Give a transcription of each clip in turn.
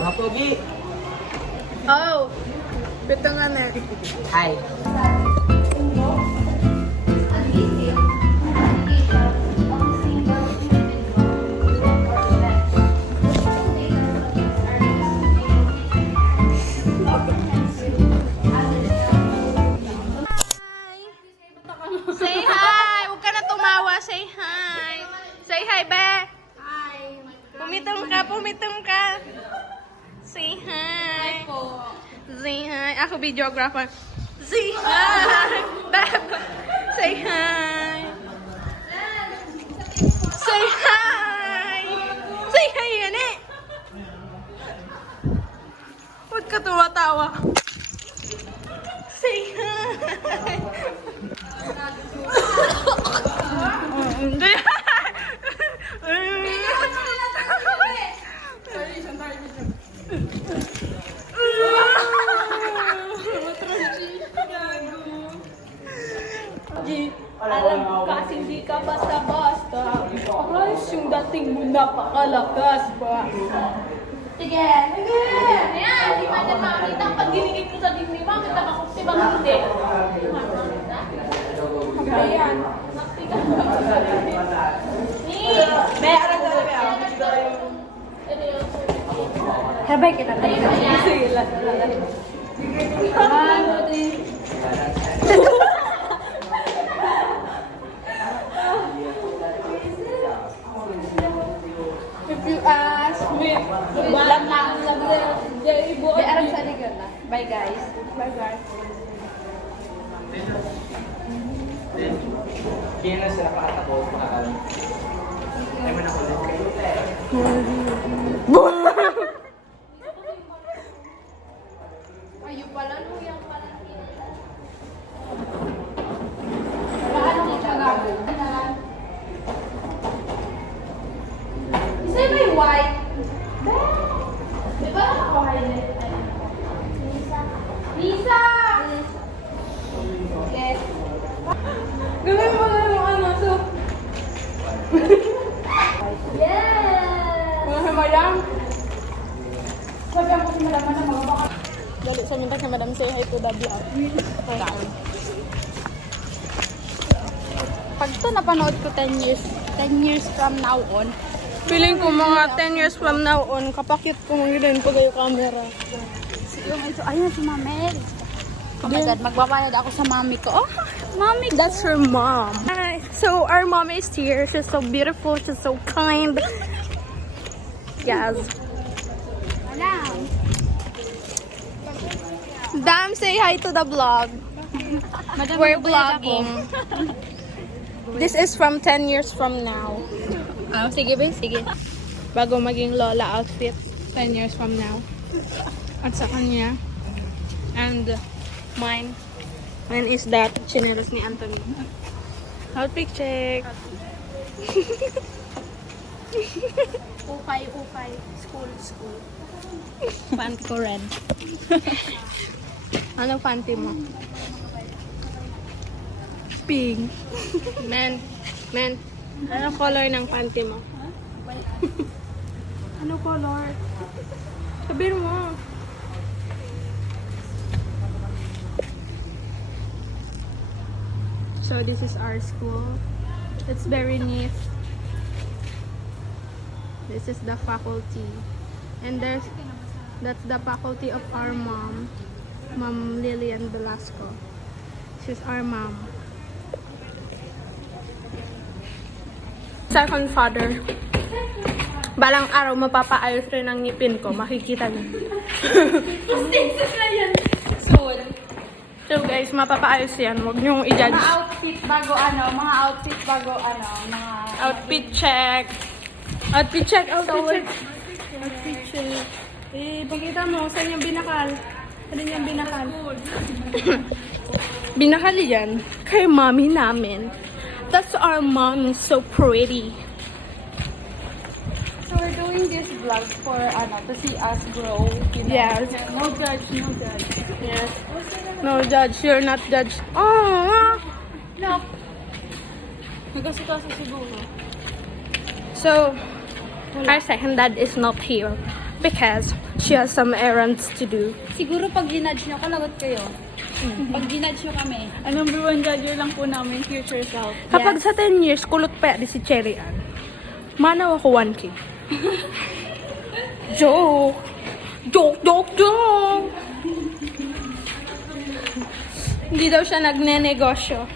Mga pogi. Oh, pito nga na. Hi. Say hi! Huwag ka na tumawa. Say hi. Say hi, be. Hi. Pumitong ka. Say hi. Say hi. Ako videographer. Say hi. Beb. Say hi. Say hi. Say hi yan eh. Huwag ka tuwatawa. Say hi. Hindi. Alam ko kasi hindi ka basta-basta. Ayos yung dating mo, napakalakas pa. Sige, sige! Ayan, di ba naman makita pag ginigit ko sa dingding, makita ka kung sibang hindi. Ayan. Naktigan ka ko sa dingding. Ni! May aral sa labi ako. Herbay kita tayo. Sige, last. If you ask me, lang may aram sa ligan na. Bye guys. Bye guys. Kaya na sila pakatakot. Ay mo na kulit. Ayun pala, no? Yung pala. Lahat ng siya gago. Isa may white. Di ba nakaka-highlight? Lisa! Yes. Gawin mo na yung ano, so. Yes! Mga madam. Sabihan ko si madam na mga baka. Dali sa minta si madam, say hi to the vlog. Okay. Pag ito napanood ko 10 years from now on, Feeling ko mga 10 years from now on, kapakit ko mga pag yung camera. ayun si Mami. Oh my God, magbabayad ako sa mami ko. Oh, mami ko. That's her mom. Hi. So our mom is here. She's so beautiful. She's so kind. Yes. Alam. Dam, say hi to the vlog. We're vlogging. This is from 10 years from now. Sige ba? Sige. Bago maging lola outfit 10 years from now. At sa kanya. And mine. Mine is that chinelas ni Anthony. Outfit check. Ukay. School. Panty ko red. Anong panty mo? Pink. Men. Anong color ng panty mo? Ano color? Sabihin mo. So this is our school. It's very neat. This is the faculty. And that's the faculty of our mom. Mom Lillian Velasco. She's our mom. Second father. Balang araw mapapaayos rin ang ngipin ko. Makikita niyo. So guys, mapapaayos yan. Huwag niyong i-judge. Mga outfit bago Outfit check. Outfit check. Outfit check. Eh, pakita mo. Saan yung binakal? Saan yung binakal? Binakal yan. Kay mommy namin. That's our mom. So pretty. So we're doing this vlog for to see us grow. You know? Yes. No judge. Yes. No judge. You're not judged. Oh. Look. Nagkasukasa siguro. So, our second dad is not here. because she has some errands to do. Siguro pag ginudge nyo, kalagot kayo. Pag ginudge nyo kami. Ang number one judger lang po namin, future self. Kapag sa 10 years, kulot pa di si Cherry Ann. Manaw ako 1K. Joke! Joke! Hindi daw siya nagne-negosyo.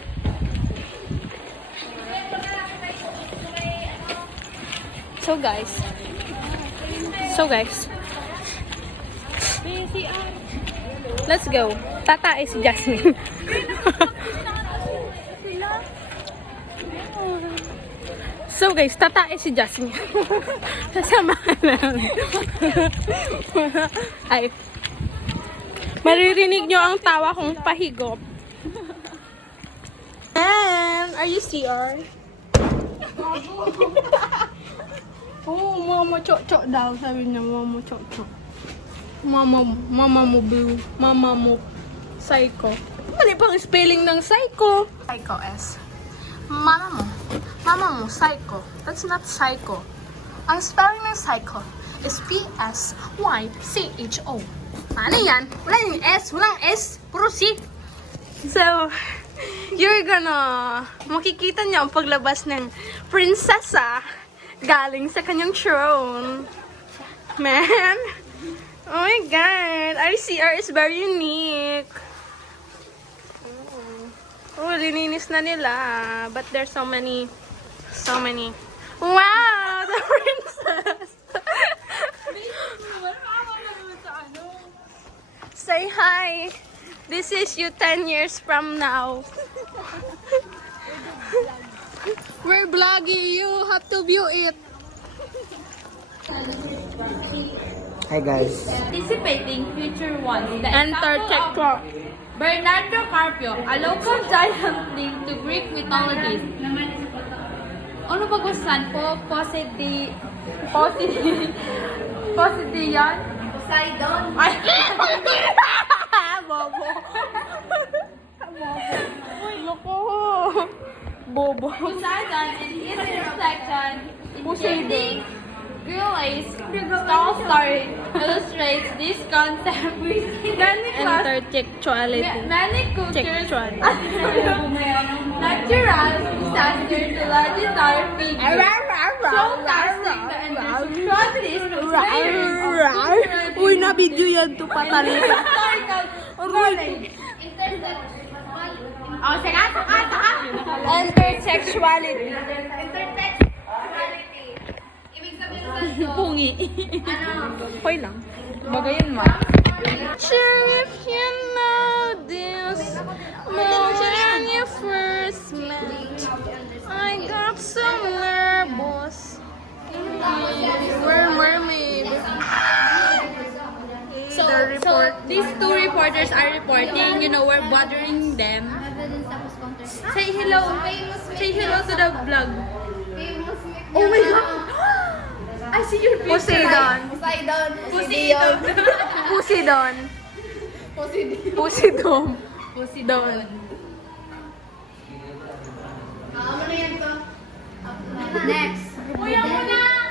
So guys, let's go. Tatae si Jasmine. So guys, tatae si Jasmine. Sasamahan namin. Ay. Maririnig nyo ang tawa kong pahigop. And, are you CR? Oh, mama chok-chok daw. Sabi niya, mama chok-chok. Mama mo blue. Mama mo psycho. Mali pang spelling ng psycho. Psycho S. Mama mo psycho. That's not psycho. Ang spelling ng psycho is P-S-Y-C-H-O. Ano yan? Wala yung S. Walang S. Puro C. So, you're gonna makikita niyo ang paglabas ng prinsesa galing sa kanyang throne. Man. Oh my God. RCR is very unique. Oh, lininis na nila. But there's so many. Wow! The princess! Say hi! This is you 10 years from now. We're vlogging. You have to view it. Hi guys. Anticipating future ones. The Enter example of TikTok. Bernardo Carpio, a local giant linked to Greek mythology. Ano pag-usan po? Poseidon? Poseidon? Ay! Bobo. Loko. Bobo. Poseidon and its intersection Poseidon. Greece Star Story illustrates this concept with many Intertextuality. cultures Textual. natural disaster to legendary figures. Showcasing the individualities of players. Uy, na-video yan to patalita. Historical knowledge. Oh, saka. Intertextuality. Intertextuality. Ibig sabihin sa Pungi. Hoy lang. Bagayan mo. Sure if you know this moment when you first met, I got so nervous. We're mermaid. So these two reporters are reporting, we're bothering them. Say hello. Say hello to the vlog. Oh my God! I see your picture. Poseidon. Poseidon. Next. Kuya muna!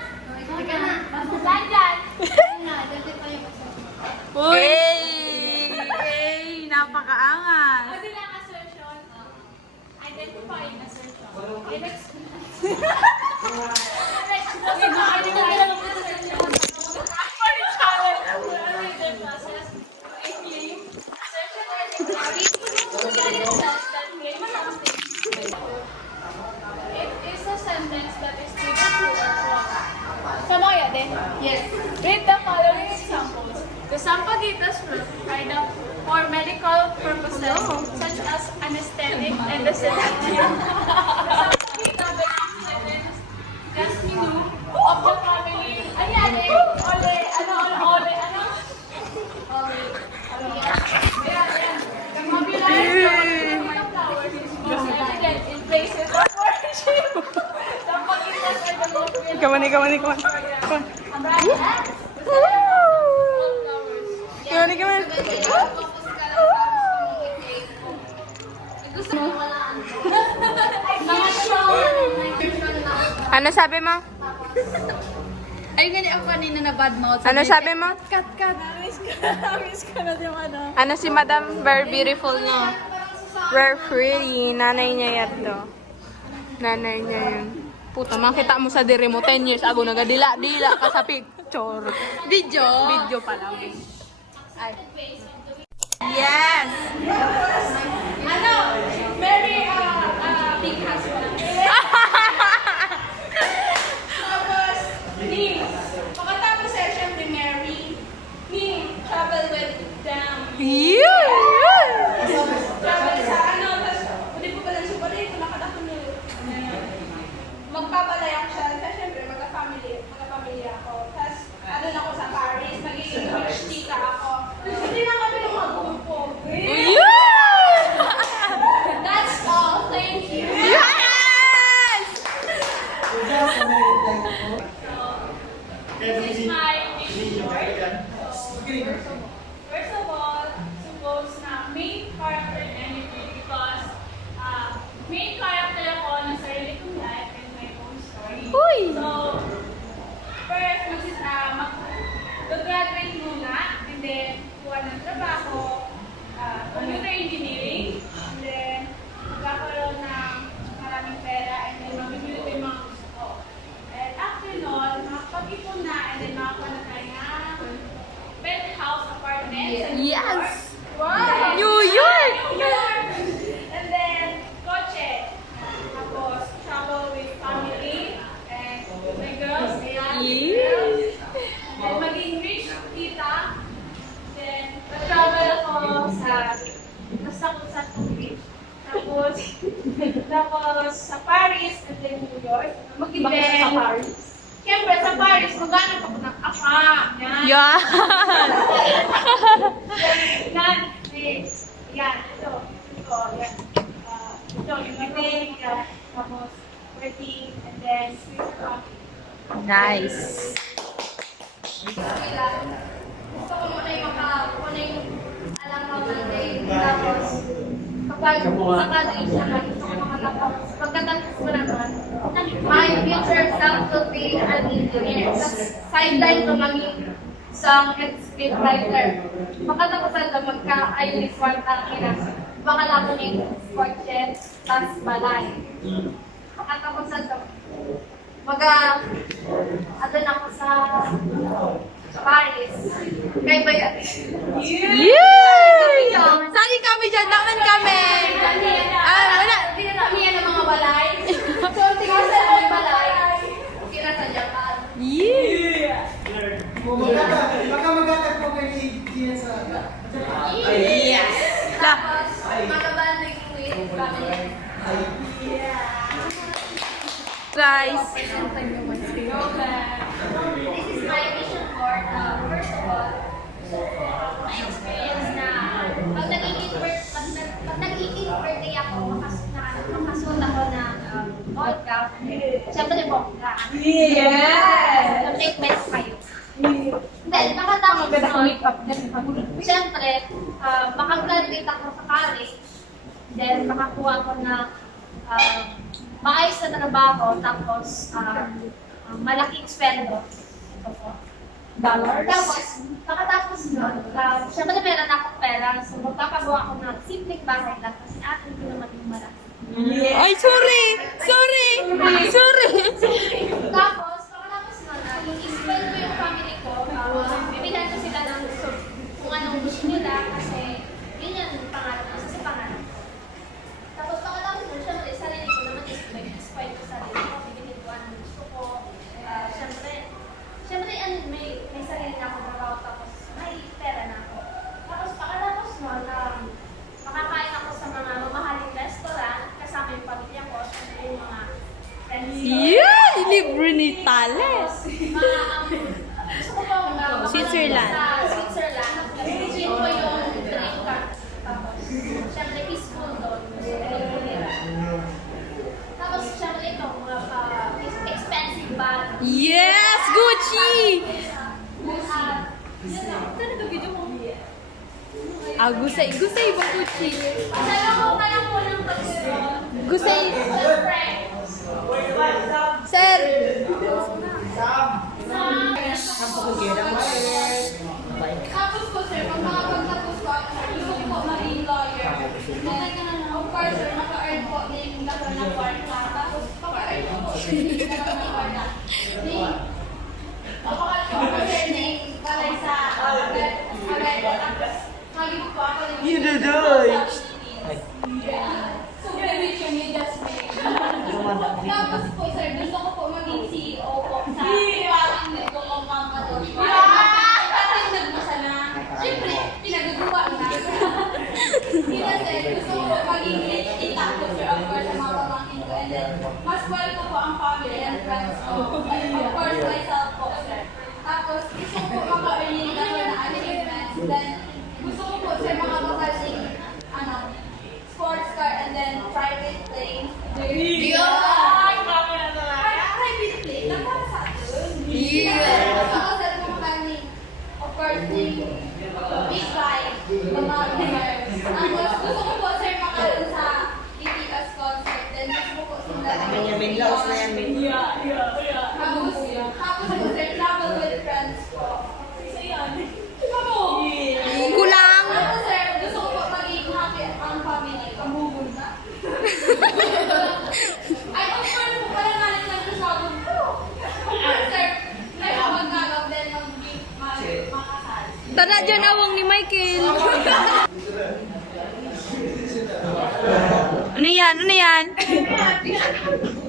Ika na. Landan! Uy! Hey! Napakaangas! Pwede lang assertion. Identifying assertion. Okay, next. It is a sentence that is given true or false. Sama kaya din? Yes. Read the following examples. The Sampaguita's root are the for medical purposes such as anesthetic and the sedative. The Sampaguita belongs Jasmine of the family. Ayan eh. Ole. Ayan. The mobilized flowers is most elegant in places of worship. Sampaguitas are the most beautiful. Come on. Come on. Ano sabi mo? Ay, ganyan ako kanina na bad mouth. Ano sabi mo? Cut. Miss ka na yung ano. Ano si Madam? Very beautiful, no? Very pretty. Nanay niya yan to. Nanay niya yun. Puta, makita mo sa diri mo 10 years ago nagadila-dila ka sa picture. Video. Video pa lang. Ay. Yes! Ano? Very, big husband. Tapos, ni, pagkatapos eh, syempre, Mary, ni, travel with them. Yeah! Travel sa ano, tapos, hindi po pala siya pala, ito nakadako niyo. Magpapalayak siya, tapos syempre, magka-family ako. Tapos, ano na ako sa Paris, magiging rich tita ako. Hindi na kami lumagumpo. That's all, thank you. Yes! This is my vision board. First of all, suppose na main character in anything because main character ako ng sarili kong life and my own story. Uy! So, first, mag-graduate muna and then kuha ng trabaho, computer engineering, and then magkakaroon ng maraming pera and then mabibili ko yung mga gusto ko. And after nun, makapag-ipon na and then makakuha na tayo ng penthouse apartment sa New Yes! York. Wow! New York! New York! And then, kotse. Tapos, travel with family and with my girls. Ayan, with Yes. girls. And then, maging rich tita. Then, travel ako sa basta kung saan kong rich. Tapos sa Paris and then New York. Mag-event. Sa Paris? Siyempre, sa Paris, maghanap ako ng apa. Yan. Yeah! Yan. Yan. Ito. Yan. Ito, yung meeting. Yan. Tapos, wedding. And then, sweet coffee. Nice. Gusto ko muna yung alam ko natin. Tapos, kapag sa college naman, gusto ko makatapos. Pagkatapos ko naman, my future self will be an engineer. Tapos, sideline ko maging song and scriptwriter. Pagkatapos na magka-Irish one na baka lang ko yung kotse, tas balay. Pagkatapos na ano na ako sa Paris. Kay Bayat. Yay! Sali kami dyan, naman kami! Wala. Hindi na kami yan ng mga balay. So, tingnan sa mga balay. Okay na sa Japan. Yeah! Baka magkatagpo kayo ni Gian sa... Yes! La. Tapos, mag-banding with family. Guys, This is my vision board. First of all, my experience na pag nagiging birthday ako, makasuot ako ng ball gown. Siyempre, bongga. Yes! Take best kayo. Then, nakatapos nun, siyempre, makagraduate ako sa college. Then, makakuha ko na maayos na trabaho, tapos malaking sweldo. Dollars? Tapos, nakatapos nun, siyempre meron akong pera, so magpapagawa ako ng simpleng bahay lang kasi atin ko naman yung marami. ay, sorry! Sorry! Sorry! Tapos, pagkatapos nun, i-spend ko yung family ko, bibilan ko sila ng gusto, kung anong gusto nila, kasi yun yung pangarap ko, kasi pangarap. Tapos, pagkatapos nun, syempre, sarili ko naman i-spend ko sarili ko, bibili ko anong gusto ko. Syempre, may sarili na akong trabaho, tapos may pera na ako. Tapos, pagkatapos nun, makakain ako sa mga mamahaling restaurant, kasama yung pamilya ko, syempre yung mga friends ko. Yeah! Libre ni Tales! Gusto ko po Switzerland. sa Switzerland. Kasi yun po yung dream card. Tapos, syempre peaceful doon. Gusto ko yung kulira. Tapos, syempre ito, mga expensive bag. Yes! Gucci! Gusay ba Gucci? Sabi ko pa lang po ng pag-sir. Gusay. Siyempre, Sir! sa Tapos po sir, pag makapagtapos po ako, sir, gusto ko po maging lawyer. Then, of course sir, naka-earn po din ako ng kwarta. Tapos, paka-earn ko po din ako ng kwarta. Papakasyon ko sir ng balay sa Amerika. Tapos, maging po ako ng super rich yung industry. Tapos po sir, gusto ko po maging CEO po sa parang nagkong company. Patindag mo siya na, siyempre, pinagagawa na. Kasi gusto ko po maging rich tita ko sir, of course, sa mga pamangkin ko. And then, mas well ko po ang family and friends ko. Of course, myself po sir. Tapos, gusto ko po maka-earning ako na achievements. Then, gusto ko po sir makakasing, sports car and then private plane. Private plane? Nagpara sa atin. Gusto ko sir kumakanin. Of course, yung big bike, gusto ko po sir makaroon sa BTS concert. Then gusto ko po sila. Benjamin Laos na yan, Min. Tapos po sir, travel with friends ko. Kulang. Tapos sir, gusto ko po maging happy ang family. Kamugod na. Ay, of course, po pala nalit lang sa sabon ko. Of course sir, may magkagaw din makasal. Tara dyan awang ni Michael. Ano yan? Ano yan?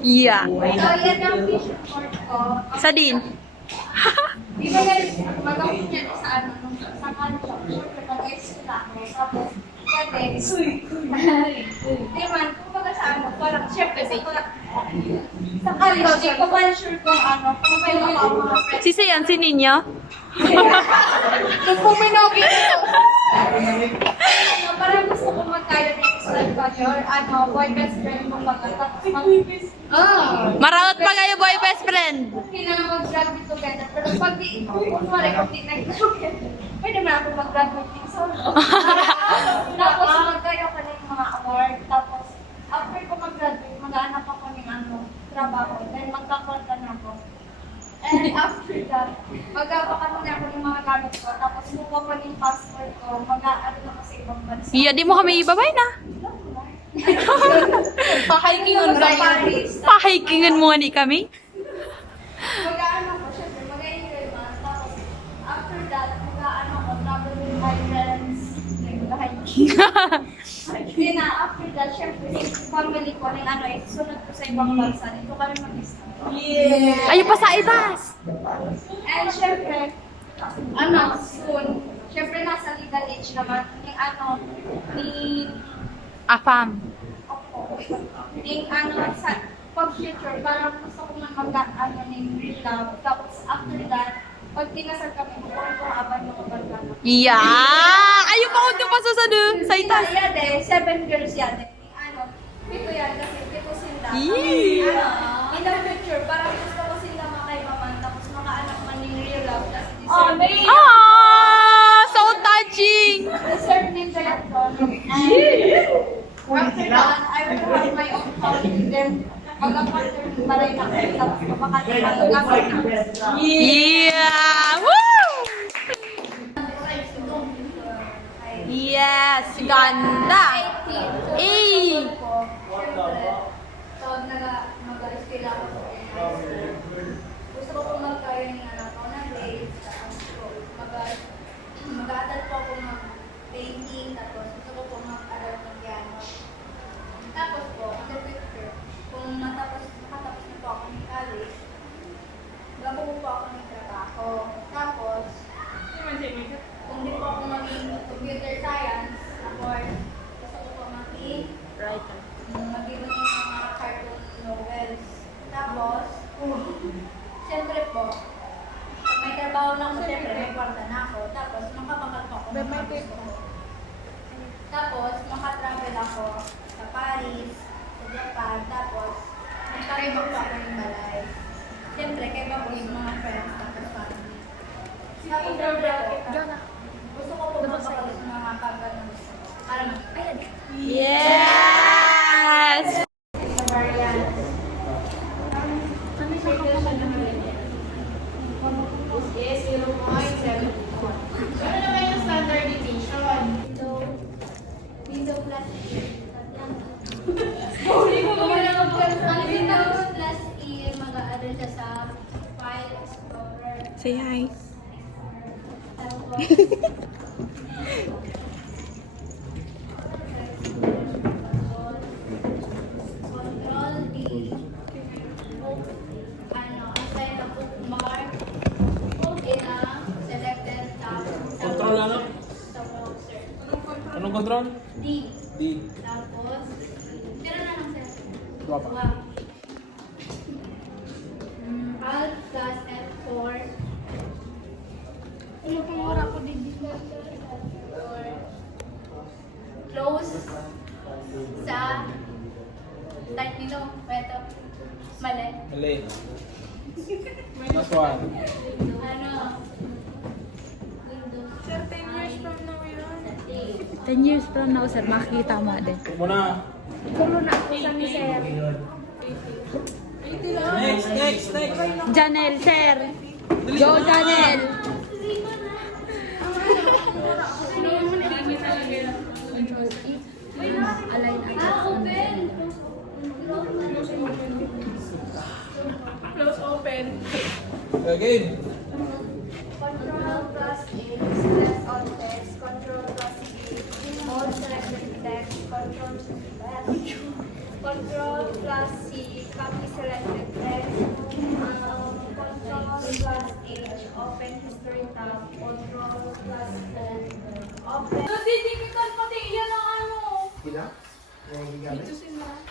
Yeah. So, yan ang fish report ko. Sadin. Di ba guys, mag-awin niya sa ano, sa kanto. Siyempre, mag-exit ako. Tapos, pwede. Di man, kumbaga sa ano, parang, siyempre, sa kanto, di ko ba sure kung ano, kung may mga friends. Sisa yan, si Ninyo? Nung puminogi ito. Parang gusto ko magkaya ng extend ko or ano, boy best friend ko baga. Tapos Marawat pa kayo, boy best friend. kailangan mag-graduate together. Pero pag di, kunwari, kung di nag-together, pwede mo ako mag-graduate din solo. Tapos magkaya ko ng mga award. Tapos, after ko mag-graduate, mag-aanap ako ng ano, trabaho. Then magkakonta na ako. And after that, magkakaroon na ako ng mga gamit ko. Tapos mukha ko yung passport ko. Mag-aaral ako sa ibang bansa. Iya, di mo kami ibabay na. Pahikingon ba yun? Paris. Pahikingan mo nga ni kami. Mag-aano ko, syempre, mag-enjoy ba? Tapos, after that, mag-aano ko, travel with my friends. Then, after that, syempre, family ko, ng ano, sunod ko sa ibang bansa. Dito kami mag-stay. Ayun pa sa itas. And syempre, ano, soon, syempre, nasa legal age naman, yung ano, ni Afam. yung ano, sa pag-future, parang gusto ko man mag-ano ng real love. Tapos, after that, pag tinasal kami, bukod ko habang yung kabargano. Iya. Ayun pa kung pa sa sa itas. Yan eh, 7 girls yan eh. Ano, pito yan kasi pito sila. Yee. Ano, in the future, parang gusto ko sila makaibaman, tapos makaanak man yung real love. Kasi deserve, Ah, so touching. deserve nila yan to. After that, I will have my own family. Then, mag-apartner ng balay na ako. Tapos, kapakatipag na. Yeah. Woo! Yes, ganda. Eh. So, mag-eskwela ako sa high school. Gusto ko pong magkaya ng anak ko na grades. Mag-aatal po ako mag-painting. Tapos, gusto ko pong mag-aral ng piano. Tapos po, in the future, kung makatapos na po ako ng college, gagawin po ako ng trabaho. Tapos, kung di po ako maging computer science, or gusto ko po maging maging mga cartoon novels. Tapos, siyempre po, pag may trabaho na ako, siyempre may kwarta na ako. Tapos, makapagal po ako ng mga gusto ko. Tapos, makatravel ako sa Paris, sa Japan. Tapos, magkaibang po ako ng balay. Siyempre, kaiba po yung mga friends, tapos family. Tapos, siyempre po, gusto ko po magpakalas ng mga kagad na gusto ko. Para ayan. Yes. Sa variant. Kami sa is 0.74. So, ano naman yung standard deviation? Window plus E. Ang window plus E, mag-a-add siya sa file explorer. Say hi. Control D. Assign a bookmark in a selected tab. Control ano? Sa browser. Anong control? D. D. Tapos, tira na lang sir. Dua pa. Wow. Alt plus F4. Ano pang wala ko din dito? Close sa type nilo. Ito. Mali. Mali. Last one. Ano? Sir, 10 years from now yun. 10 years from now, sir, makikita mo din. Muna. Kulo na ako sa ni sir. Next. Janel, sir. Go, Janel. Open. Close open. Again. Control plus A, select all text. Control plus A, all selected text. Control plus C, copy selected text. Control plus H, open history tab. Control plus O, open. Digital pati yan ang ano. Sila?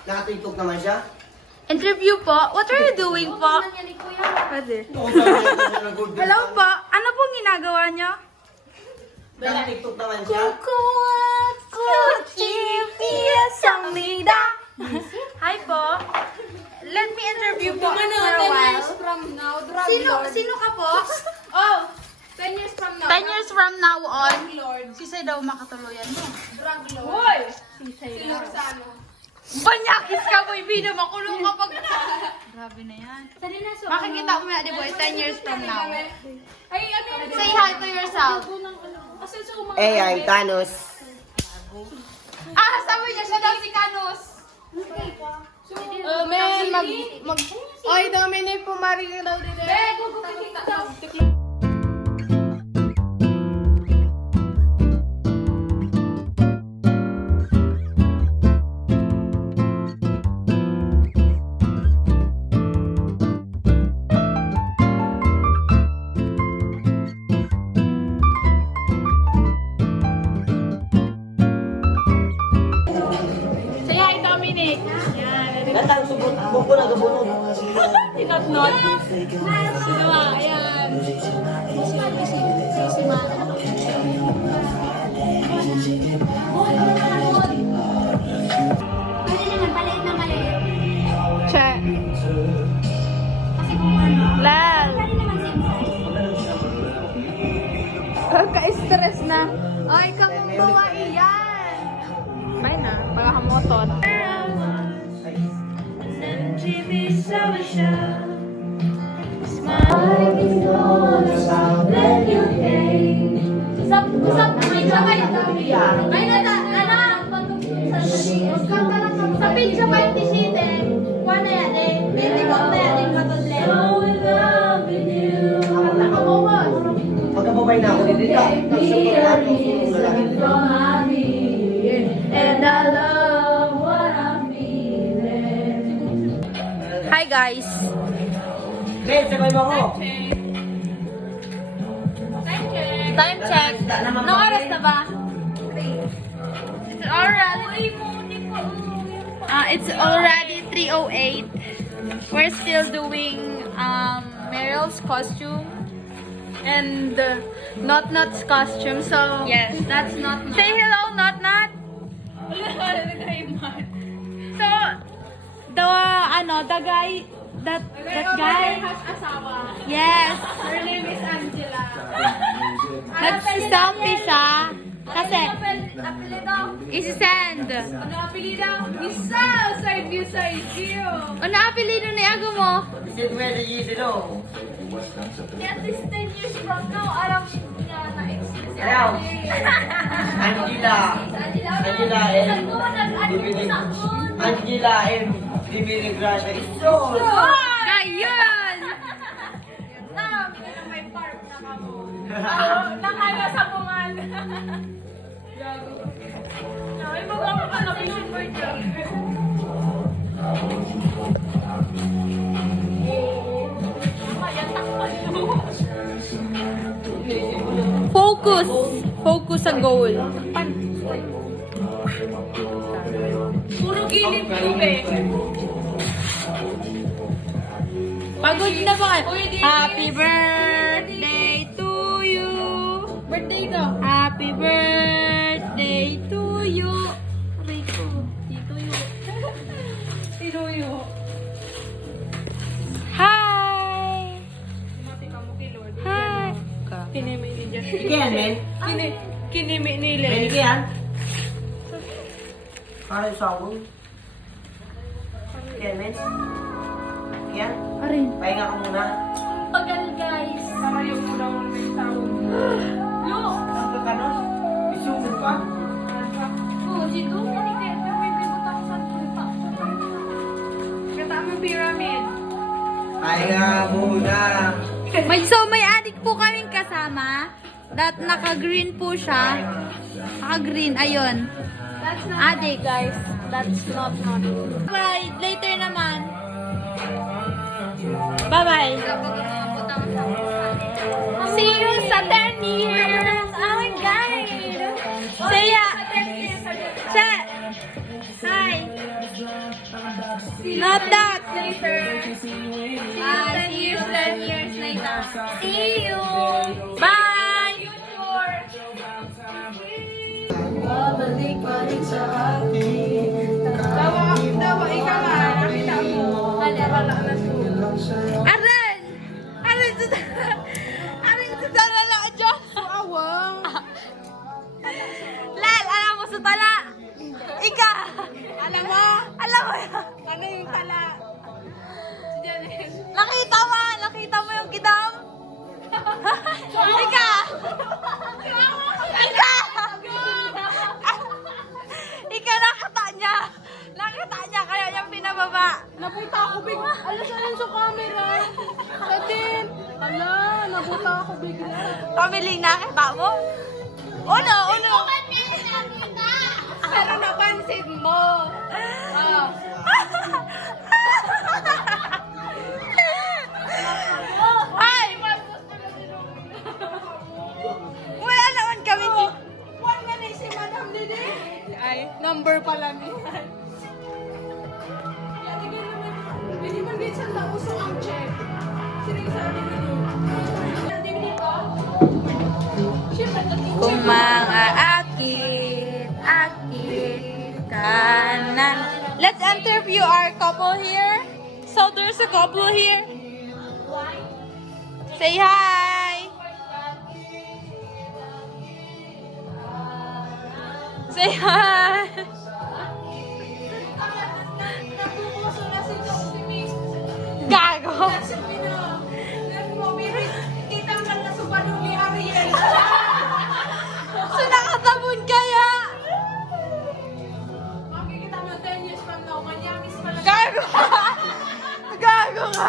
Nakatiktok naman siya? Interview po. What are you doing po? Nangyari ko yan. Pwede. Hello Hello po. Ano pong ginagawa niyo? Nakatiktok naman siya? Hi po. Let me interview po for a while. from now, Sino ka po? Oh, 10 years from now. 10 years from now on, Lord. si Say daw makatuluyan mo. Drug lord. Hoy! Si Lorzano. Banyakis ka, boy. Bina, makulong kapag... Grabe na yan. Makikita mo yan, di boy, 10 years from now. Ay, ano yun? Say hi to yourself. Kasi sa mga... Eh, I'm Thanos. Ah, sabi niya, siya daw si Canus. Men, Oy, Dominic, pumari ka daw din. Say hi, Dominic. Natang subot, buko na gabunod. Not not. Sino ba? Ayan. Si Mana. Pwede naman, paliit na maliit. Che. Kasi kung ano, Lal. pwede naman same size. Ka-stress na. Ay, kamumbawa iyan. May na. Pagkakamoton. Usap na may sabay. Ay, anak! Sa pizza 27, kuha na yan eh. Pintikot na yan eh, matudlet. Nakabawas. Pagkababay na ako dito. And I love what I'm feeling. Hi guys. Ben, sabay mo ako. Time check. Anong oras na ba? It's already 3:08. We're still doing Meryl's costume and Not-Not's costume. So yes, that's Not-Not. Say hello, Not-Not. So the guy that guy has asawa. yes. Her name is Angela. Nag-stampy siya. Kasi, isi-send. Ano apelido? Isa! Side view, side view. Ano apelido ni Ago mo? Isit mo yan sa GC, no? At least 10 years from now, alam niya na exist. Ayaw. Angela. Angela M. Angela M. Divina Gracia. Isos! Ngayon! May park na kamo. Nakaya sa bungan. Ay, baga ako ka na vision board dyan. Focus! Focus sa goal. Puro gilid ko, Pagod na ba kayo? Happy birthday to you! Birthday ko! Happy birthday to you! Aray ko, Tito Yu. Tito Yu. Hi! Hi! Kinimi ni Josh. Ikian, men. Kinimi ni Men, Len. ikian. Kaya sabon. Ikian, men. Ikian. Arin. Pahinga ka muna. Pagal, guys. Parayo ko daw may tawag. Yo! Ang kakanon. Isumod pa. Oh, dito, manikit. May bibutang sa tulpa. Kata mo pyramid. Pahinga muna. May adik po kaming kasama. That naka-green po siya. Naka-green, ayun. That's not Adik. guys. That's not. Bye, later naman. Bye-bye. See you sa 10 years. Oh my God. Say ya. Say. Hi. Not that. 10 years later. See you. Bye. Dawa, ikaw nga. Nakita mo. Wala na siya. Aran. Aran sa Aran sa darala dyan. Awang. Lal, alam mo sa tala. Ika. Alam mo? Alam mo yan. Ano yung tala? Si Janel. Nakita mo yung kidam? Ika. Ika. Ika, nakita niya. Nakita niya, kaya niyang pinababa. Nabuta ako bigla. Ala, saan sa camera? Sa din. Ala, nabuta ako bigla. Pamiling nakita mo? Uno. Pero napansin mo. Ah. Ay! Wala naman kami si... One na na si Madam Dede. Ay, number pala niya. Yan, bigyan naman. Hindi man din siya nausong ang check. Sino yung sabi niyo? Hindi ko. Siyempre, Kung mga akit kanan. Let's interview our couple here. So there's a couple here. Say hi. Say hi. nabubuso na si Miss. Gago. Kasi kita lang na subado ni Ariel. So nakatabon kaya. Makikita mo 10 years from now, manyamis pala. Gago. Gago ka.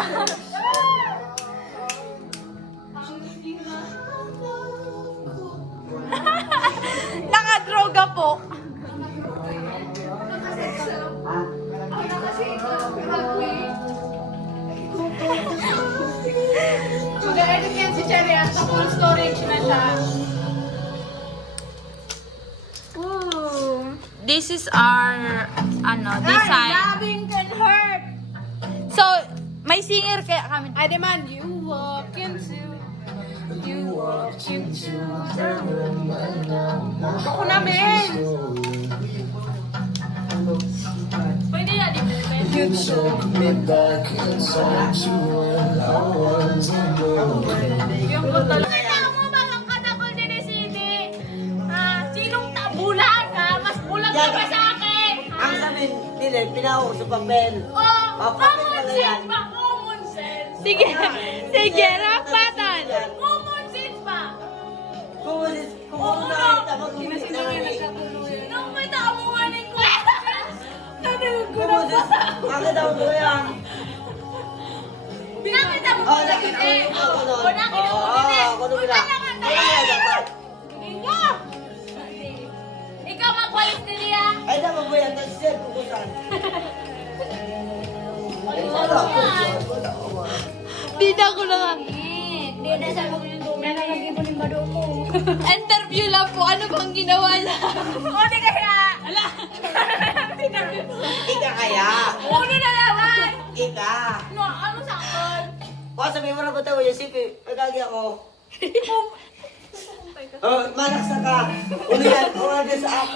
Nakadroga po. Mag-edit yan si Cherry at sa full storage na siya. This is our design. Loving can hurt. So, may singer kaya kami. I demand you walk into the room. Ako namin. Pwede yan, di ba? You took me back inside you when I wasn't good. Yung punta lang. Kaya mo, bakang katakol din ni Sidi. Sinong tabulan ka? Mas bulag ka pa sa akin. Ang sabihin nila, pinahok sa papel. Oh, Papel common pala yan. sense ba? Common sense. Sige, sige, rap. daw ko yan. Nakita mo Oh, ba sa nakita gini? ko ako nun. O, nakita mo Oo, gini? ako nun Punta na. na nga Ayun nga dapat. Ikaw! Ikaw magwalis din niya. Ay, dapat mo yan. Tapos siya, kukusan. Wala. Tita ko na nga. Hindi na sa mga yung dumi na nag-ibon yung bado mo. Interview lang po. Ano bang ginawa niya? O, di kaya! Ala! Ika kaya. Uno na naman! Ika. No, ano sa akin? O, sabihin mo na ba tayo, Yasipi? Nagagi ako. Oh, malaksa ka. Uno yan. Uno yan sa app.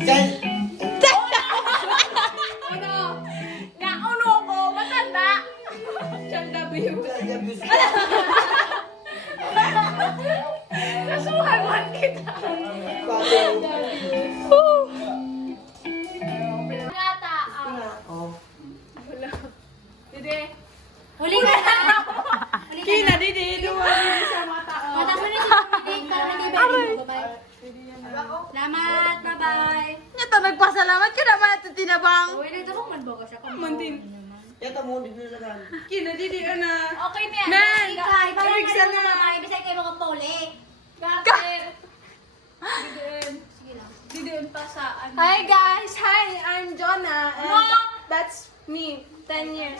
Sen. Ano? Nauno ko, matanda. Siyang W. Kasuhan man kita. Lata. Oh. Dede. Huli ka na. Kina, dede. Duwag sa mata. Mata mo na sa pamilya. Para nag-ibig mo. Bye-bye. Salamat. Bye-bye. Ito, nagpasalamat ka naman at tinabang. Uy, nito kong manboga siya. Mandin. Yata mo, dito na lang. Kina, dede. Ana. Okay na yan. Men! Ikay, parang Ibig ano na. mga ibisay kayo mga pole. Gapir. Dideen. Dideen pa sa ano. Hi guys! Hi! I'm Jonah. And No! that's me. 10 years.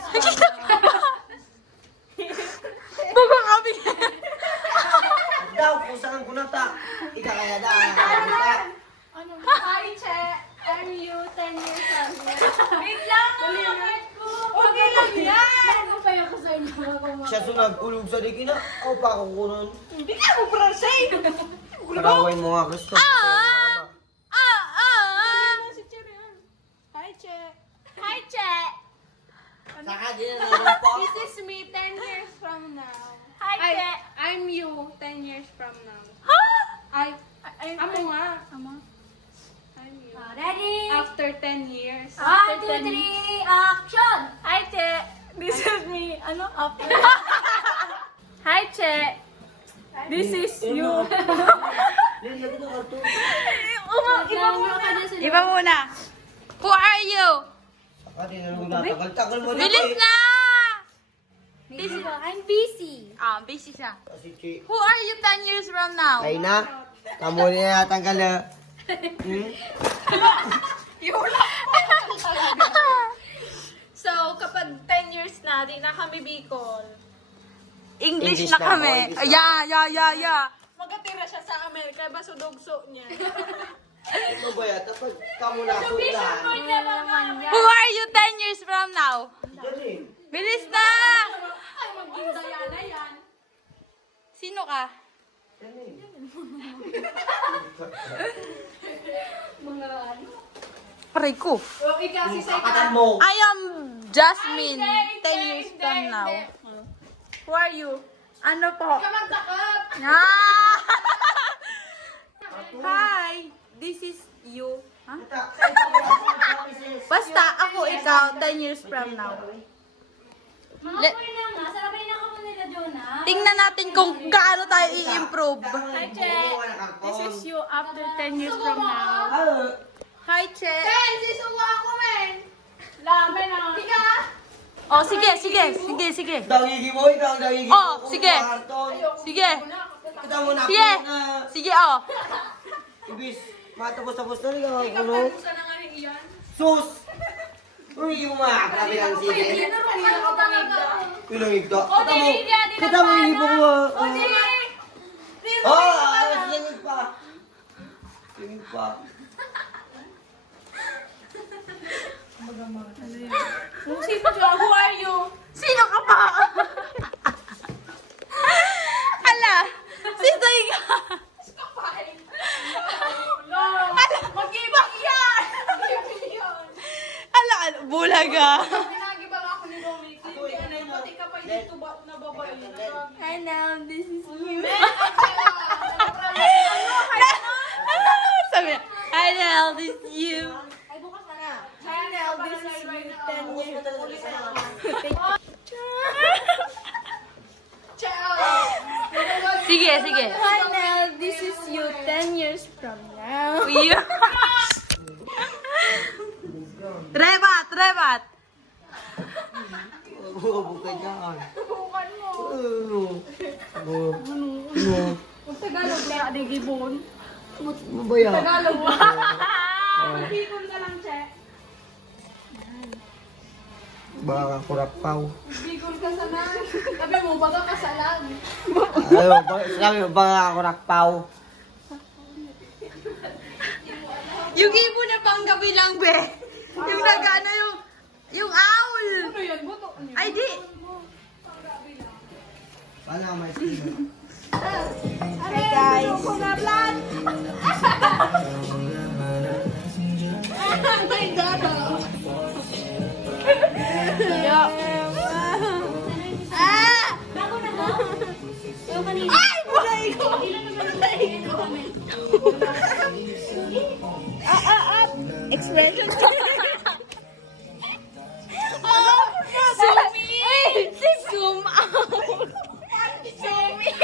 Bugo kami. Daw, kung saan ko nata. Ika kaya da. Ano? Hi, Che. I'm you 10 years old. Wait lang. Okay lang yan. Ano pa yung sa inyo? Siya sunag ulog sa dikina. O pa ako kunon. Hindi ka mo prosay. Parawin mo nga gusto. Si Che yan. Hi, Che. Hi, Che. Saka din na naman po. This is me 10 years from now. Hi, Che. I'm you 10 years from now. Amo nga. I'm you. Ready? After 10 years. 1, 2, 3, action! Hi, Che. This is me. Ano? After. Hi, Che. This is you. Iba mo ka dyan sa Iba muna. Who are you? Saka din na naman tagal-tagal mo Bilis na! I'm busy. Busy siya. Kasi Chi. Who are you 10 years from now? Ay na. Kamu niya natanggal na. So, kapag 10 years na, di na kami Bicol. English, English na na, kami. English na. Yeah. Magatira siya sa Amerika, ba sudogso niya. Ano ba yan? Tapos kamu na ako lang. Who are you 10 years from now? Dali. Bilis na! Ay, maging Diana yan. Sino ka? Pare ko. O, ikaw si Sai Kapatan mo. I am Jasmine, 10 years from now. Who are you? Ano po? Magtakap. Ah! Hi! This is you. Huh? Basta ako ikaw 10 years from now. Mga Le- koy na nga, sarapin na ako nila, Jonah. Tingnan natin kung gaano tayo i-improve. Hi, Che. This is you after 10 years from now. Hi, Che. Ben, sisuwa ako, men! Laban na. Tika! Oh, sige. Dawigi mo, ikaw ang dawigi Oh, mo. sige. Sige. Kita mo na Sige. ako na. Sige, oh. Ibis, matapos-tapos na rin ako. Ano? Saan na nga rin iyan? Sus! Uy, yung mga grabe lang sige. Pilang igda. Kita mo yung ibang mo. Lingig pa. Lingig pa. Who are you? Sino ka pa? Ala, sino ka? Mag-ibang yan! Ala, bulaga. Pinag-ibang ako ni Dominic. Pati ka pa dito ba na babae? Hi now, this is you. Ano? Sabi, hi now, this is you. Ay, bukas na na. Hi, Nel. This is you. 10 years. Sige. Hi, Nel. This is you 10 years from now. You. Treba. dapat? Bukay dyan. Bukan mo. Tagalog na yung gibon. Mabaya. Tagalog mo. Bicol ka lang, Che. Baka kurapaw. Bicol ka sana. Sabi mo, baga kasalan. Sabi mo, baka kurakpaw. Yung ibon na panggabi lang, be. Yung nagana yung owl. Ano yun? Buto niyo. Ay, di. Paano ka may skin? Hey, guys. Expression. Zoom out. Zoom in.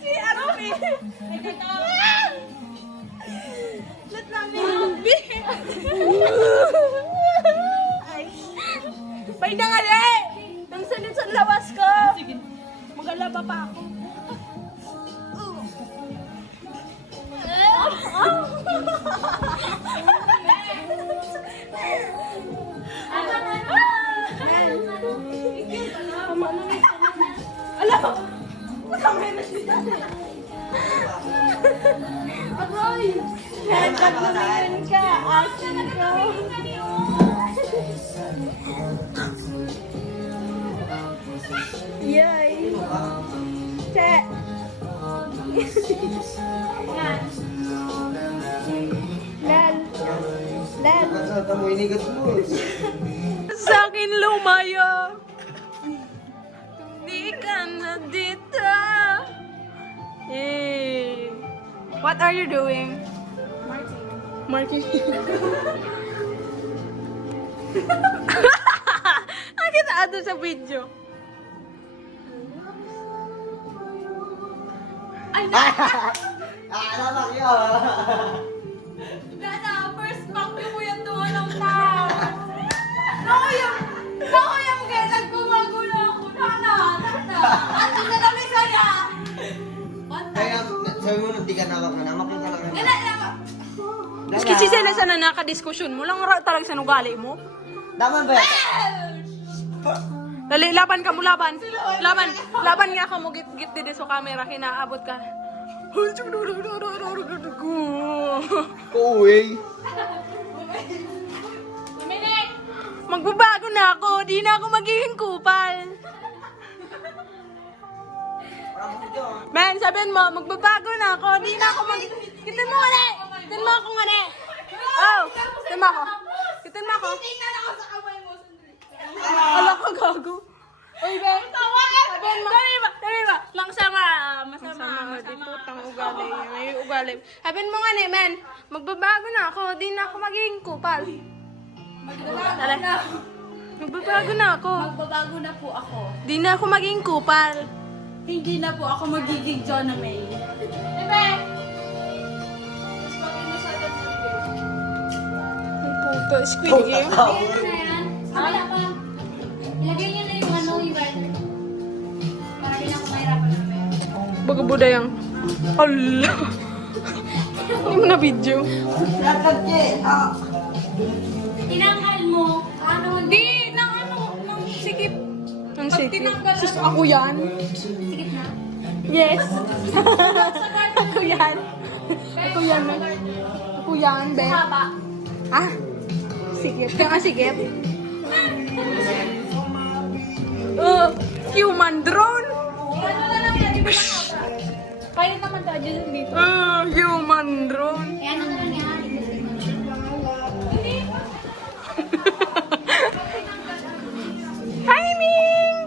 Si Arami. Let namin be. Bay na nga rin! Nang sanit sa lawas ko! Sige. Magalaba pa ako. Haircut na meron ka. Asin ko. Yay. Che. Lal. Lal. Saan ka mo inigat mo? Sa akin lumayo. Hindi ka na dito. Hey. What are you doing? Marking. Nakita ato sa video. Alamak yun. Dada, first pack yung kuya doon ng tao. Nakuyang kaya nagpumagulo ako. Nana. Ato na lang isa niya. Kaya sabi mo nung di ka namak na, namak yung talaga. Kasi sila sana nakadiskusyon mo lang talaga sa nugali mo. Daman ba yan? Dali, laban ka mo, laban. Laban nga ka mo, git dito sa camera, kinaabot ka. Uuwi. Magbabago na ako, di na ako magiging kupal. Man, sabihin mo, magbabago na ako, di na ako Kitin mo nga na! Kitin mo ako nga na! Oh! Kitin mo ako! Kitin mo ako! Alam ko gago. Uy, Ben! Sabihin mo! Sabihin mo! Lang sama! Masama dito, tang ugali. May ugali. Sabihin mo nga na, man! Magbabago na ako, di na ako magiging kupal. Magbabago na ako. Magbabago na po ako. Di na ako magiging kupal. Hindi na po ako magiging Jonah May. Puto, Squid Game. Wala pa. Ilagay niyo na yung ano, yung garter. Para din ako mahirapan namin. Baga budayang. Allah. Hindi mo na video. Tinanggal mo. Ano? Di, nang ano, nang sikip. Ang sikip. Sus, ako yan. Sikip na. Yes. Ako yan. Ako yan. Ako yan, be. Haba. Ah? Sikip. Kaya nga sikip. Human drone. Ano na lang yan, di ba nakaka? Kaya naman tayo dito. Human drone. Eh, ano na lang yan? Hi, Ming!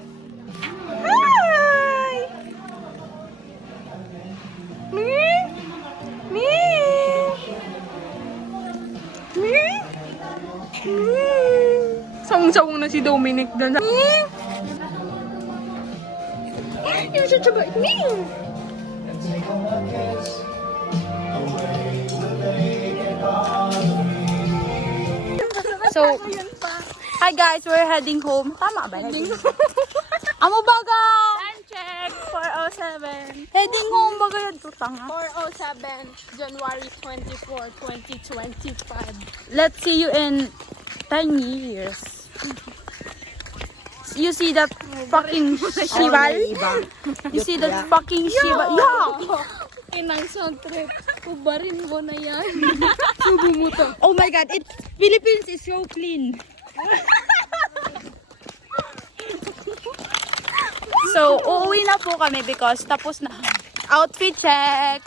Hi! Ming! Ming! Ming! Ming! Sawang-sawang na si Dominic dyan. Ming! Yung sasabay. Ming! take a kiss away the vacant heart of me. So, hi guys, we're heading home. Tama ba? Heading home. Amo baga! Time check, 4:07. Heading home baga yun. Tutang ha. 4:07, January 24, 2025. Let's see you in 10 years. You see that fucking shival? You see that fucking shival? Yeah! Inang sound trip. Kubarin mo na yan. Subo mo to. Oh my god, Philippines is so clean. So, uuwi na po kami because tapos na. Outfit check.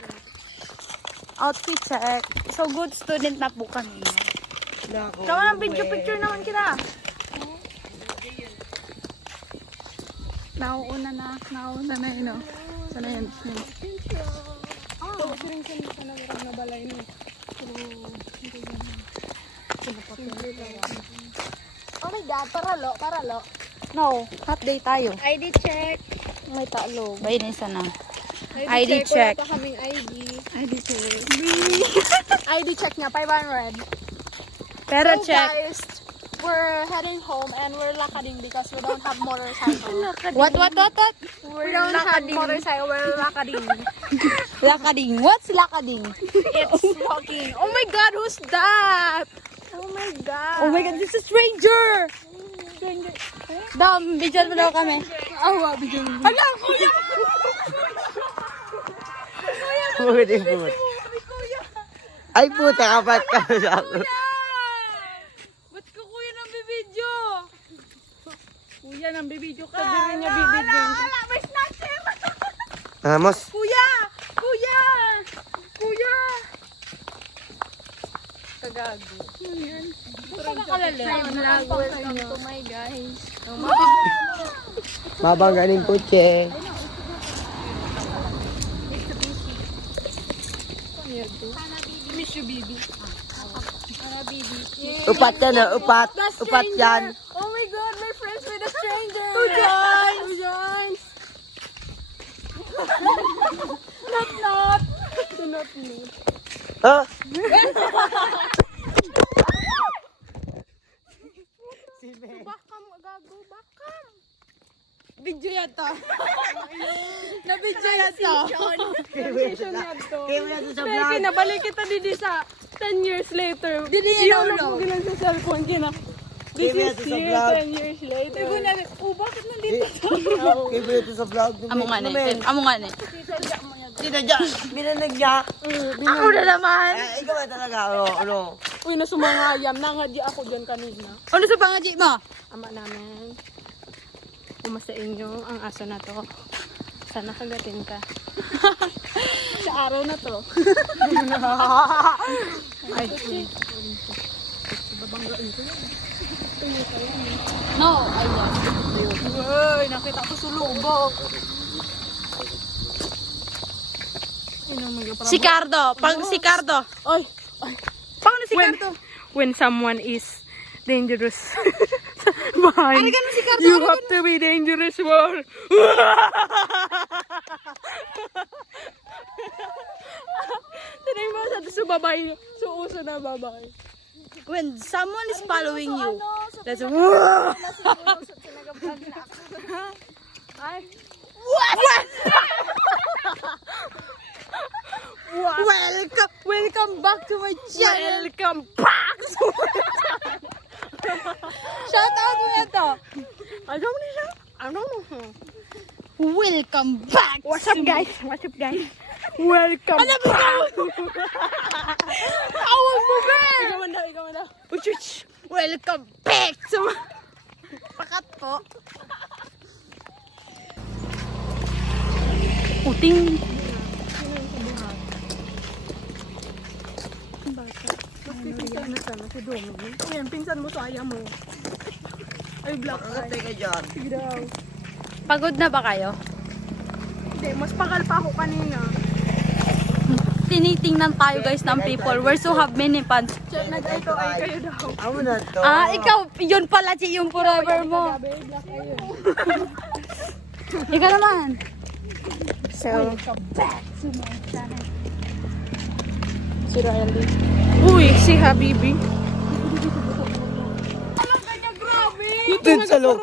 Outfit check. So, good student na po kami. Kawan ng video picture naman kita. Nauuna na yun. Sana yun. Oh my God, paralo. No, half day tayo. ID check. May talo. Bayin isa na. ID check. Wala pa kaming ID. ID check. ID check nga, 500. Pero So check. guys, we're heading home and we're lakading because we don't have motorcycle. What? We don't have motorcycle, we're lakading. Lakading. What's lakading? It's walking. Oh my God, who's that? Oh my God. Oh my god, this is stranger! Dam, bidyan mo daw kami. Oh, bigyan mo. Hala, kuya! Puti. Ay, puta, kapat ka sa ako. Ba't ka kuya nang bibidyo? Kuya nang bibidyo ka. Sabi niya bibidyo. May snatcher! Vamos. Kuya! Kuya! Kuya! Kagago. Welcome to my guys. Mabangganing kutse. Upat yan na, upat. Upat yan. Oh my God, my friends with a stranger. Who joins? Who joins? Not. Do not need. Ha? Bakam, gago, bakam. Video yata. Na-video yata. Transition na to. Kaya mo na ito sa Pero vlog. kinabalik kita didi sa 10 years later. Dili yan Yun ulo. ako gilang sa cellphone kina. Kaya This mo na is ito sa here vlog. 10 years later. Bakit nandito? Kaya mo na ito sa vlog. Amo nga ni. Amo nga ni. Sino dyan? Binanag niya. Ako na naman. Eh, ikaw ba talaga? Ano? Uy, nasumangayam. Nangadya ako dyan kanina. Ano sa pangaji mo? Ama namin. Umasa inyo ang aso na to. Sana kagatin ka. Sa araw na to. Ay, No, ayan. uy, nakita ko sulubog. Si Cardo. Pag si Cardo. Oy, Paano si When- Cardo? when someone is dangerous behind, Arigan mo si Cardo, you arigan have to be dangerous more. Tinay mo sa subabay, suuso na babay. When someone is following you, that's Ay, welcome back to my channel. welcome back! Shout out mo ito. Ano mo na siya? Ano mo? Welcome back. What's up guys? Welcome Alam mo back! Awag mo ba? Ikaw man daw. Welcome back to pakat po. Puting. Ayan, pinsan mo saya mo. Ay, black eye. Katay ka dyan. Sige daw. Pagod na ba kayo? Hindi, mas pakal pa ako kanina. Tinitingnan tayo guys ng people. We're so have many fans. Nag-ay ko ay kayo daw. Amo na to. Ah, ikaw, yun pala si yung forever mo. Gabi, black eye yun. Ikaw naman. So, si Riley. Uy, si Habibi. Dun sa loob.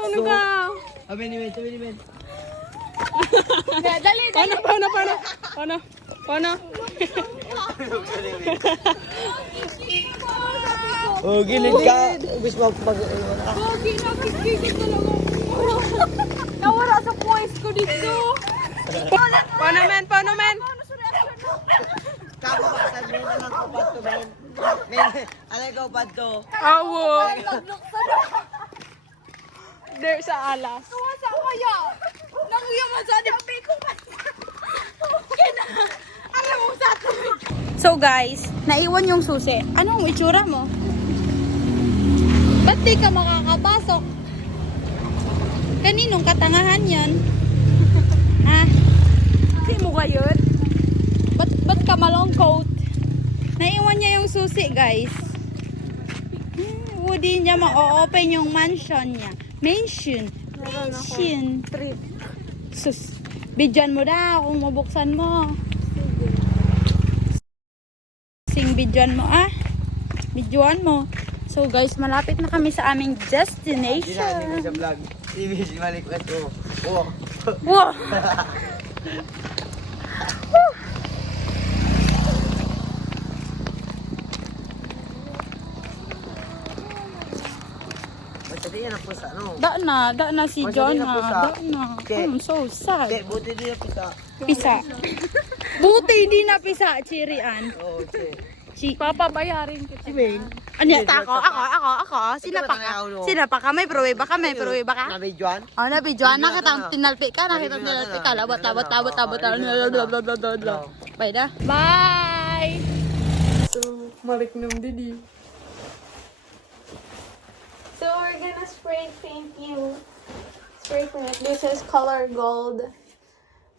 Dali, Paano? Oh, gilid ka. Ubus mo pag... Nawala sa voice ko dito. Paano, men? Kapo ba? Sabi na lang ko pato, men. Men, alay ko pato. Awo. There sa alas. Sa kaya. Nangyayman sa dabi ko pa. Alam mo sa ato. So guys, naiwan yung susi. Anong itsura mo? Ba't di ka makakapasok? Kaninong katangahan yan? Ah, Hindi mo ba yun? ba't ka malong coat? Naiwan niya yung susi guys. Hindi niya ma-open yung mansion niya. Mansion. Trip. Sus. Bidyan mo daw kung mabuksan mo. Bidyan mo Bidyan mo. So guys, malapit na kami sa aming destination. Ginagawa sa vlog. TV, si Malik Pato. Oh. Wow! Masali yan ang pusa, no? Da na si Masali John na ha. pusa. Da na. Okay. I'm so sad. Hindi, buti din ang pusa. Pisa. Buti hindi na pisa, Chirian. Oo, che. Papabayarin kita. Si Maine. Ano yan? Ako. Sila pa ka. May pruweba ka. Nabi Juan? Oh, nabidyoan. Nakita tinalpi ka. Labot. Bye na. Bye! So, malik ng didi. So we're gonna spray paint you. Spray paint. This is color gold.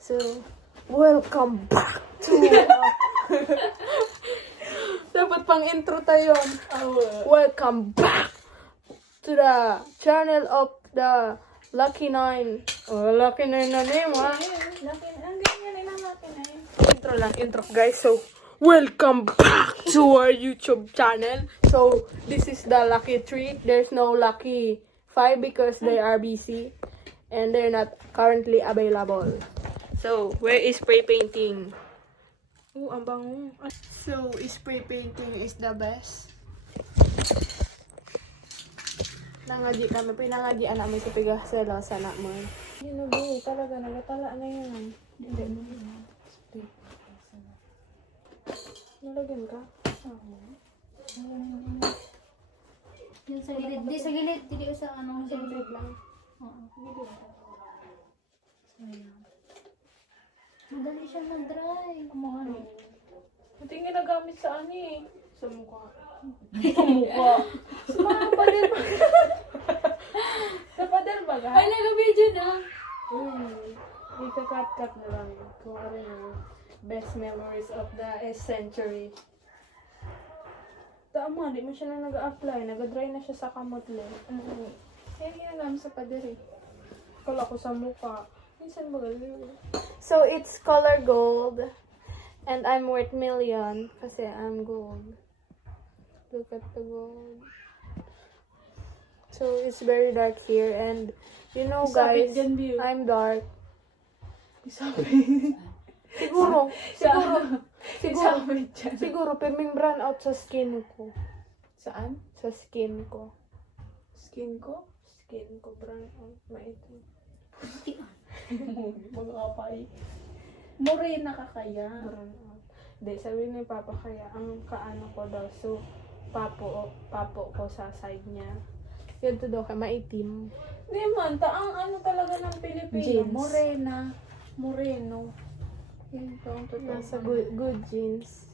So, Welcome back to Dapat pang intro tayo. Welcome back to the channel of the Lucky 9. Oh, Lucky 9 na name, ha? Intro guys. So, welcome back to our YouTube channel. So, this is the Lucky 3. There's no Lucky 5 because they are busy and they're not currently available. So, where is spray painting? Oh, ang bango. So, spray painting is the best. Nangaji kami, pinangajian namin sa pigasela sa naman. Yun na talaga, nagatala na yan. Hindi mo yun. Nalagyan ka? Yung sa gilid. Di sa gilid. Di sa ano. Sa gilid lang. Madali siya mag-dry. Ito yung ginagamit sa ano eh. Sa mukha. Sa mukha. Sa mga pader ba? Sa pader ba ga? Ay, nag-video na. Ika-cut na lang. Kung ano yung best memories of the century. Tama, di mo siya na nag-apply. Nag-dry na siya sa kamot lang. Kaya ginagamit sa pader eh. Kala ko sa mukha. Minsan ba gano'n? So, it's color gold. And I'm worth million. Kasi I'm gold. Look at the gold. So, it's very dark here. And, you know guys, I'm dark. Siguro, pirming brown out sa skin ko. Saan? Sa skin ko. Skin ko? Skin ko, brown out. Maitim. Mga kapay. Morena ka kaya? Brown out. Hindi, sabi ni Papa kaya, ang kaano ko daw, so, papo ko sa side niya. Yun to daw, kaya maitim. Hindi man, ang ano talaga ng Pilipino. Jeans. Moreno. Yun po ang totoo. Nasa good jeans.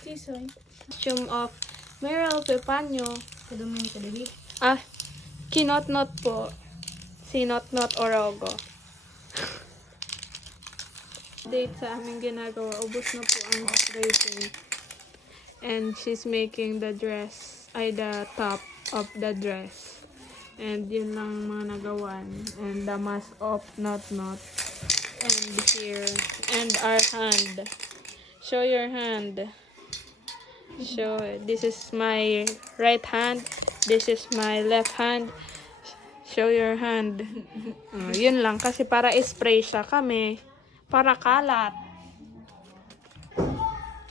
Sisoy. Costume of Meryl Pepanyo. Kadumi ka dali. Kinot-not po. Si Not Orogo. Date sa aming ginagawa. Ubus na po ang rating. And she's making the dress, the top of the dress. And yun lang mga nagawan. And the mask of Not. And here. And our hand. Show your hand. Show it. This is my right hand. This is my left hand. Show your hand. Yun lang. Kasi para spray siya kami. Para kalat.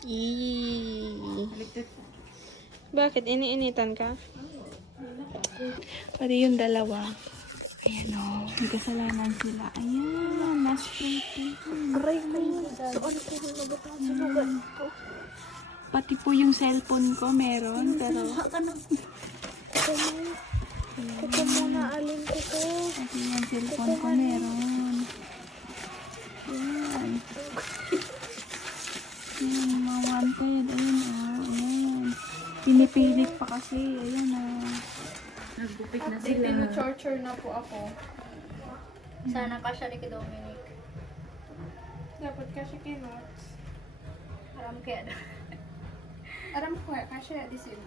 Eee. Bakit? Iniinitan ka? Pati yung dalawa. Ayan o. May kasalanan sila. Ayan. Na-spray po. Aray mo. So, ano po yung nabutan sa lugar ko? Pati po yung cellphone ko meron. Pero... Ito muna. Alin ko to. Pati yung cellphone ko meron. Ayan. Ayan. Mga wanted. Ayan o. Ayan. Pinipilit pa kasi. Ayan o. Naggupit na sila. Tinu-torture na po ako. Sana ka siya ni Dominic. Dapat kasi kinot. Aram kaya na. Aram ko kasi di sila.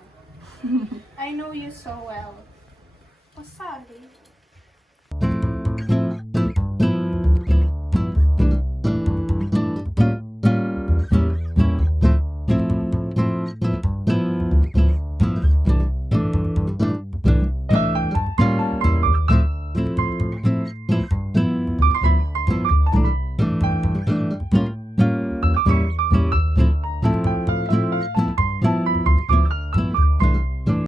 I know you so well. Pasali.